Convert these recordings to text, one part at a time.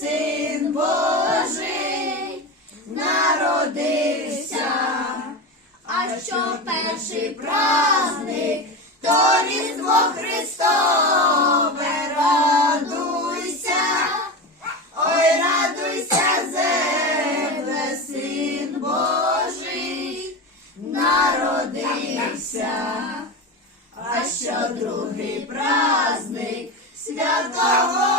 Син Божий народився, а що перший праздник, то Різдво Христове, радуйся, ой, радуйся, земле, Син Божий народився, а що другий праздник святого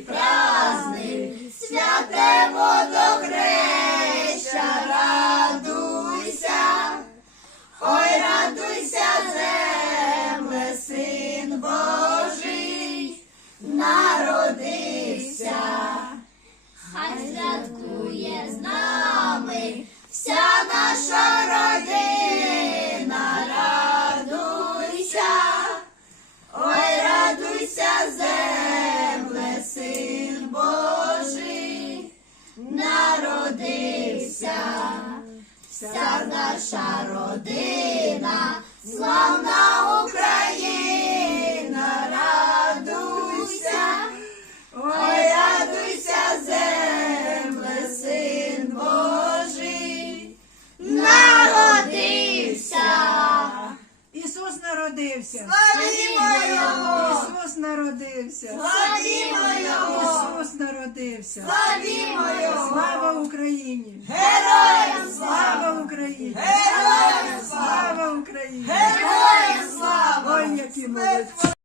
праздник святе водохреща, радуйся. Ой, радуйся, земле, син Божий народився, хай святкує з нами вся наша вся наша родина, славна Україна, радуйся, ой, радуйся, земле, син Божий, народився. Ісус народився. Славімо Його! Ісус народився. Славімо Його! Ісус народився. Славімо Його! Слава Україні! Героям слава! Слава Україні! Героям слава!